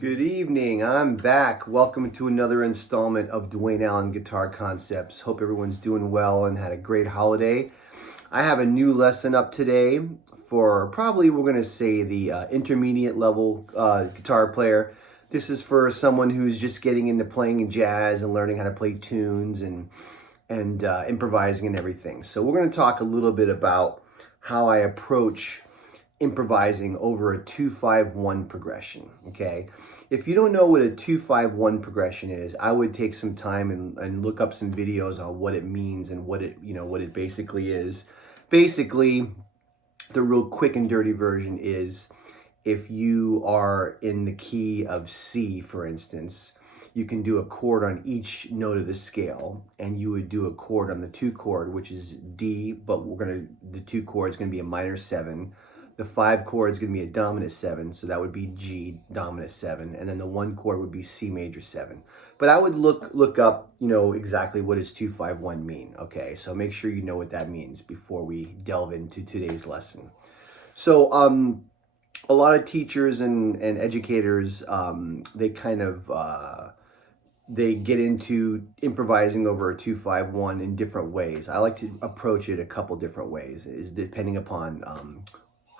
Good evening, I'm back. Welcome to another installment of Dwayne Allen Guitar Concepts. Hope everyone's doing well and had a great holiday. I have a new lesson up today for probably, we're going to say, the intermediate level guitar player. This is for someone who's just getting into playing jazz and learning how to play tunes and improvising and everything. So we're going to talk a little bit about how I approach improvising over a 2-5-1 progression. Okay, if you don't know what a 2-5-1 progression is, I would take some time and look up some videos on what it means and what it basically is. Basically, the real quick and dirty version is, if you are in the key of C, for instance, you can do a chord on each note of the scale, and you would do a chord on the 2 chord, which is D, but the 2 chord is going to be a minor 7. The 5 chord is going to be a dominant 7, so that would be G dominant 7, and then the 1 chord would be C major 7. But I would look up, exactly what does 2-5-1 mean. Okay, so make sure you know what that means before we delve into today's lesson. So a lot of teachers and educators, they kind of they get into improvising over a 2-5-1 in different ways. I like to approach it a couple different ways, is depending upon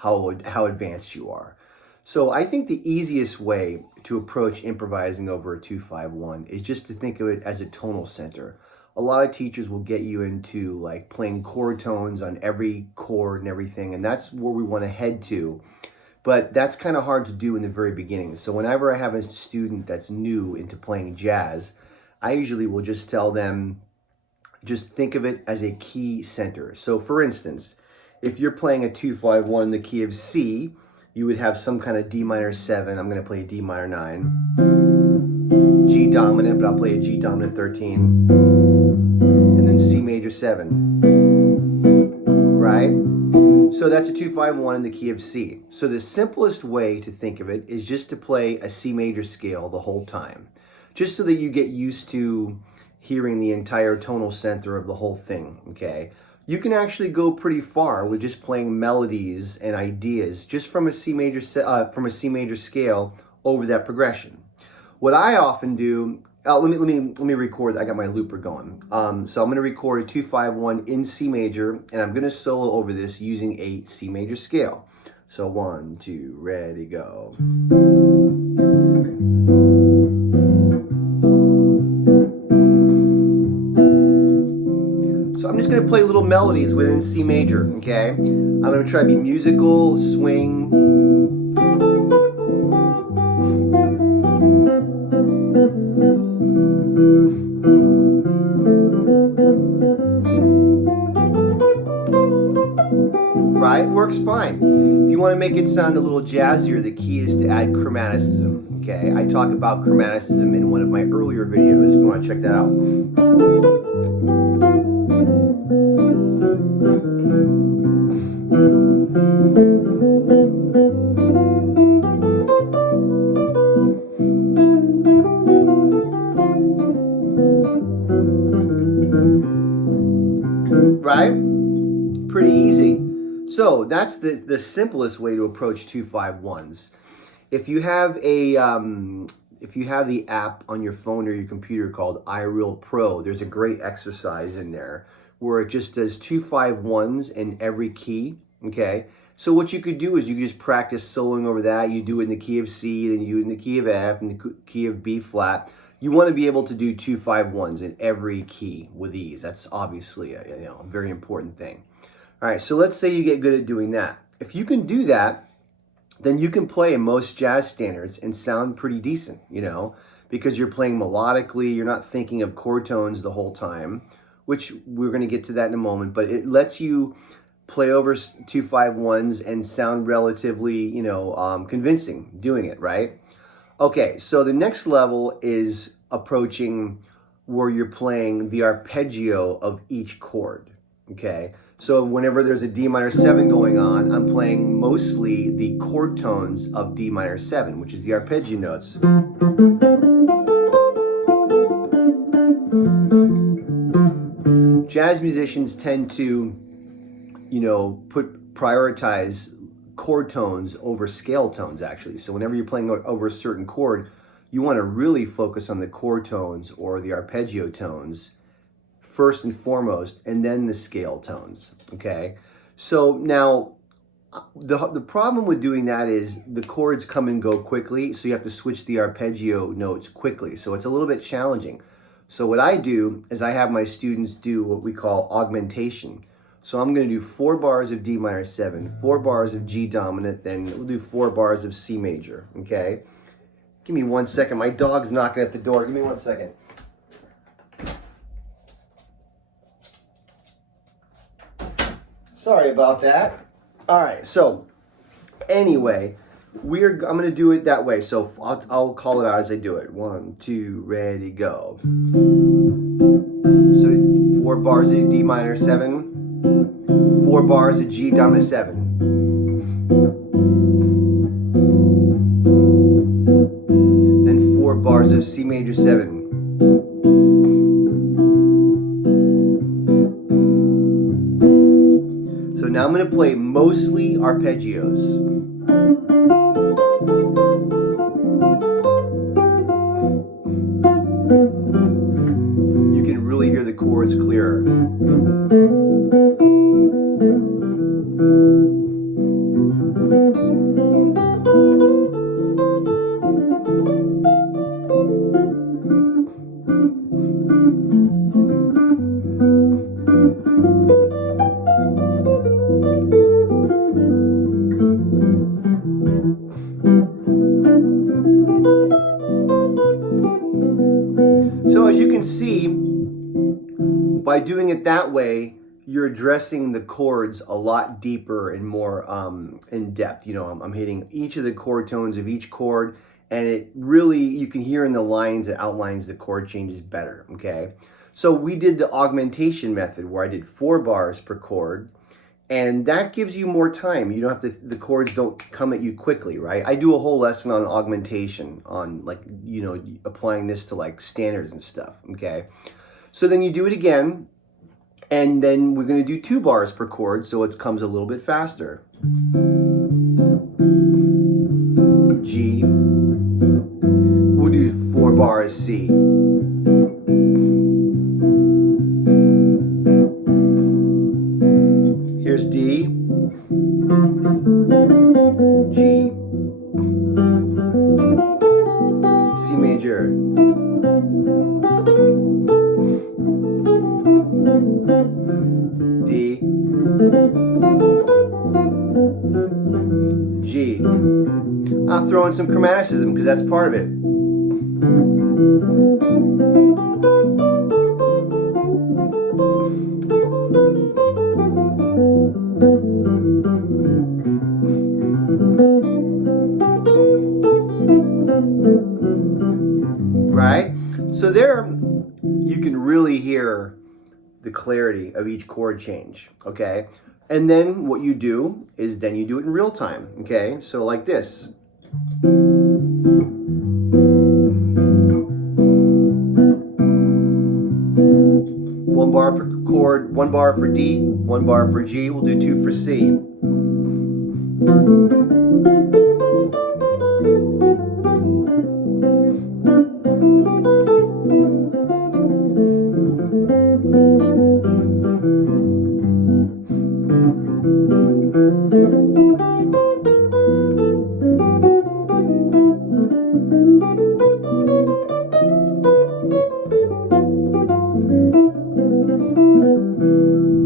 how advanced you are. So I think the easiest way to approach improvising over a 2-5-1 is just to think of it as a tonal center. A lot of teachers will get you into like playing chord tones on every chord and everything, and that's where we want to head to. But that's kind of hard to do in the very beginning. So whenever I have a student that's new into playing jazz, I usually will just tell them, just think of it as a key center. So for instance, if you're playing a 2-5-1 in the key of C, you would have some kind of D minor 7. I'm going to play a D minor 9. G dominant, but I'll play a G dominant 13. And then C major 7. Right? So that's a 2-5-1 in the key of C. So the simplest way to think of it is just to play a C major scale the whole time, just so that you get used to hearing the entire tonal center of the whole thing. Okay, you can actually go pretty far with just playing melodies and ideas just from a C major scale over that progression. What I often do, let me record. I got my looper going. So I'm going to record a 2-5-1 in C major, and I'm going to solo over this using a C major scale. So 1, 2, ready, go. So I'm just going to play little melodies within C major. Okay, I'm going to try to be musical, swing. Right? Works fine. If you want to make it sound a little jazzier, the key is to add chromaticism. Okay, I talk about chromaticism in one of my earlier videos if you want to check that out. Right? Pretty easy. So that's the simplest way to approach 2-5-1s. If you have the app on your phone or your computer called iReal Pro, there's a great exercise in there where it just does 2-5-1s in every key. Okay, so what you could do is you could just practice soloing over that. You do it in the key of C, then you do it in the key of F, and the key of B flat. You want to be able to do 2-5-1s in every key with ease. That's obviously a very important thing. All right, so let's say you get good at doing that. If you can do that, then you can play in most jazz standards and sound pretty decent, because you're playing melodically, you're not thinking of chord tones the whole time, which we're going to get to that in a moment, but it lets you play over 2-5-1s and sound relatively, convincing doing it, right? Okay, so the next level is approaching where you're playing the arpeggio of each chord, okay? So whenever there's a D minor 7 going on, I'm playing mostly the chord tones of D minor 7, which is the arpeggio notes. Jazz musicians tend to, prioritize chord tones over scale tones, actually. So whenever you're playing over a certain chord, you want to really focus on the chord tones or the arpeggio tones first and foremost, and then the scale tones, okay? So now, the problem with doing that is the chords come and go quickly, so you have to switch the arpeggio notes quickly. So it's a little bit challenging. So what I do is I have my students do what we call augmentation. So I'm going to do 4 bars of D minor 7, 4 bars of G dominant, then we'll do 4 bars of C major, okay? Give me 1 second. My dog's knocking at the door. Give me 1 second. Sorry about that. All right, so anyway, I'm going to do it that way. So I'll call it out as I do it. 1, 2, ready, go. So 4 bars of D minor 7, 4 bars of G dominant 7. Then 4 bars of C major 7. So now I'm going to play mostly arpeggios. You can really hear the chords clearer. So as you can see, by doing it that way, you're addressing the chords a lot deeper and more in depth. You know, I'm hitting each of the chord tones of each chord, and it really, you can hear in the lines, it outlines the chord changes better, okay? So we did the augmentation method where I did 4 bars per chord, and that gives you more time. You don't have to, the chords don't come at you quickly, right? I do a whole lesson on augmentation, on like, you know, applying this to like standards and stuff, okay? So then you do it again, and then we're gonna do 2 bars per chord, so it comes a little bit faster. G, we'll do 4 bars C. Here's D, G, C major, D, G. I'll throw in some chromaticism because that's part of it. Right? So there you can really hear the clarity of each chord change, okay? And then what you do is then you do it in real time, okay? So like this. 1 bar per chord, 1 bar for D, 1 bar for G, we'll do 2 for C.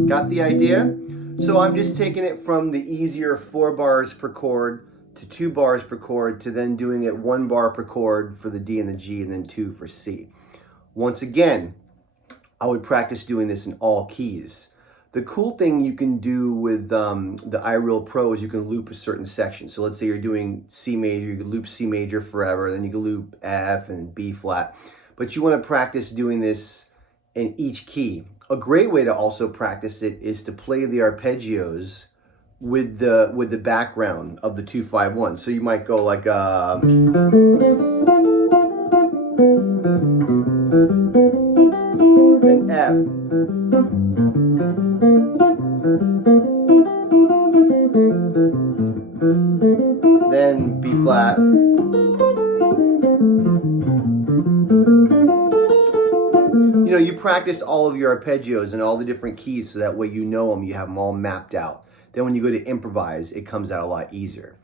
Got the idea? So I'm just taking it from the easier 4 bars per chord to 2 bars per chord to then doing it 1 bar per chord for the D and the G and then 2 for C. Once again, I would practice doing this in all keys. The cool thing you can do with the iReal Pro is you can loop a certain section. So let's say you're doing C major, you can loop C major forever, then you can loop F and B flat. But you want to practice doing this in each key. A great way to also practice it is to play the arpeggios with the background of the 2-5-1. So you might go like an F, you practice all of your arpeggios and all the different keys so that way you know them, you have them all mapped out. Then when you go to improvise, it comes out a lot easier.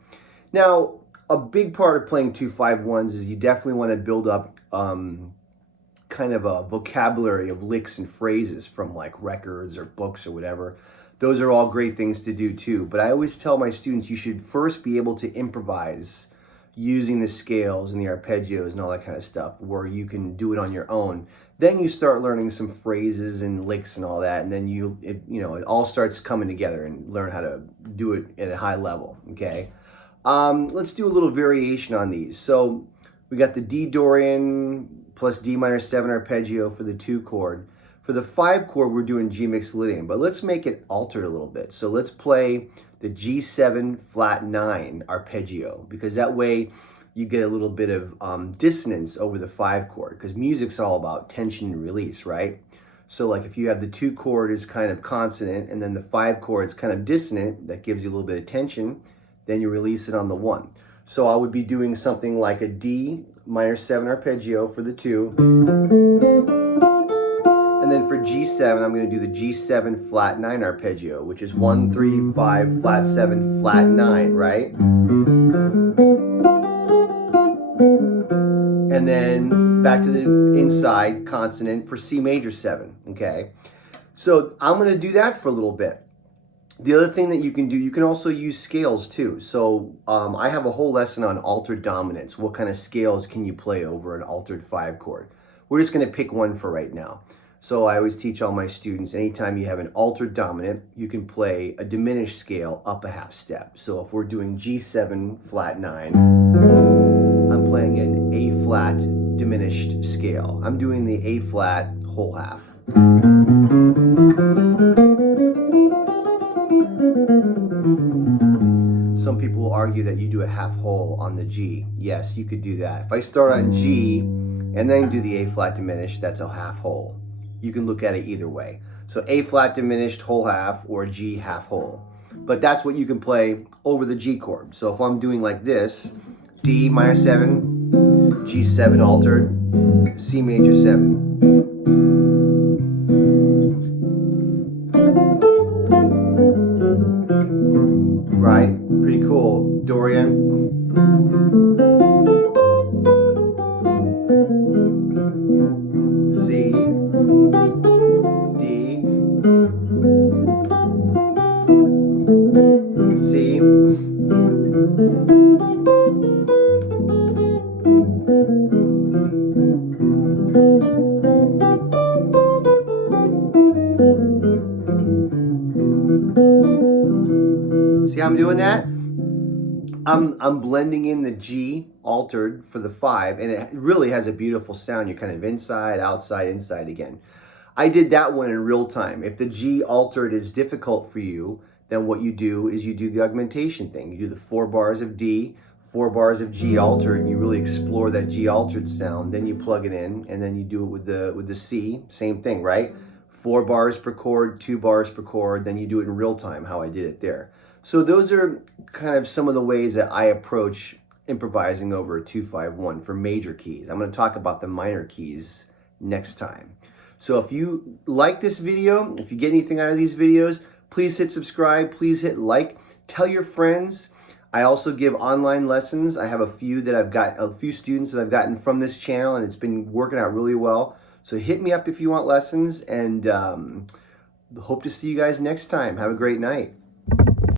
Now, a big part of playing 2-5-1s is you definitely want to build up kind of a vocabulary of licks and phrases from like records or books or whatever. Those are all great things to do too. But I always tell my students you should first be able to improvise using the scales and the arpeggios and all that kind of stuff where you can do it on your own. Then you start learning some phrases and licks and all that, and then it all starts coming together and learn how to do it at a high level, okay? Let's do a little variation on these. So we got the D Dorian plus D minor 7 arpeggio for the 2 chord. For the 5 chord, we're doing G mixolydian, but let's make it altered a little bit. So let's play the G7 flat 9 arpeggio, because that way you get a little bit of dissonance over the 5 chord, because music's all about tension and release, right? So like if you have the 2 chord is kind of consonant and then the 5 chord is kind of dissonant, that gives you a little bit of tension, then you release it on the 1. So I would be doing something like a D minor 7 arpeggio for the 2. And then for G7, I'm going to do the G7 flat 9 arpeggio, which is 1, 3, 5, flat 7, flat 9, right? And then back to the inside consonant for C major 7, okay? So I'm going to do that for a little bit. The other thing that you can do, you can also use scales too. So I have a whole lesson on altered dominance. What kind of scales can you play over an altered 5 chord? We're just going to pick one for right now. So I always teach all my students, anytime you have an altered dominant, you can play a diminished scale up a half step. So if we're doing G7 flat 9, I'm playing an A flat diminished scale. I'm doing the A flat whole half. Some people will argue that you do a half whole on the G. Yes, you could do that. If I start on G and then do the A flat diminished, that's a half whole. You can look at it either way. So A flat diminished whole half or G half whole. But that's what you can play over the G chord. So if I'm doing like this, D minor 7, G7 altered, C major 7. Right? Pretty cool. Dorian. C, D, C, see how I'm doing that? I'm blending in the G altered for the 5, and it really has a beautiful sound. You're kind of inside, outside, inside again. I did that one in real time. If the G altered is difficult for you, then what you do is you do the augmentation thing. You do the 4 bars of D, 4 bars of G altered, and you really explore that G altered sound. Then you plug it in, and then you do it with the C, same thing, right? 4 bars per chord, 2 bars per chord, then you do it in real time, how I did it there. So those are kind of some of the ways that I approach improvising over a 2-5-1 for major keys. I'm going to talk about the minor keys next time. So if you like this video, if you get anything out of these videos, please hit subscribe, please hit like, tell your friends. I also give online lessons. I have a few students that I've gotten from this channel, and it's been working out really well. So hit me up if you want lessons, and hope to see you guys next time. Have a great night.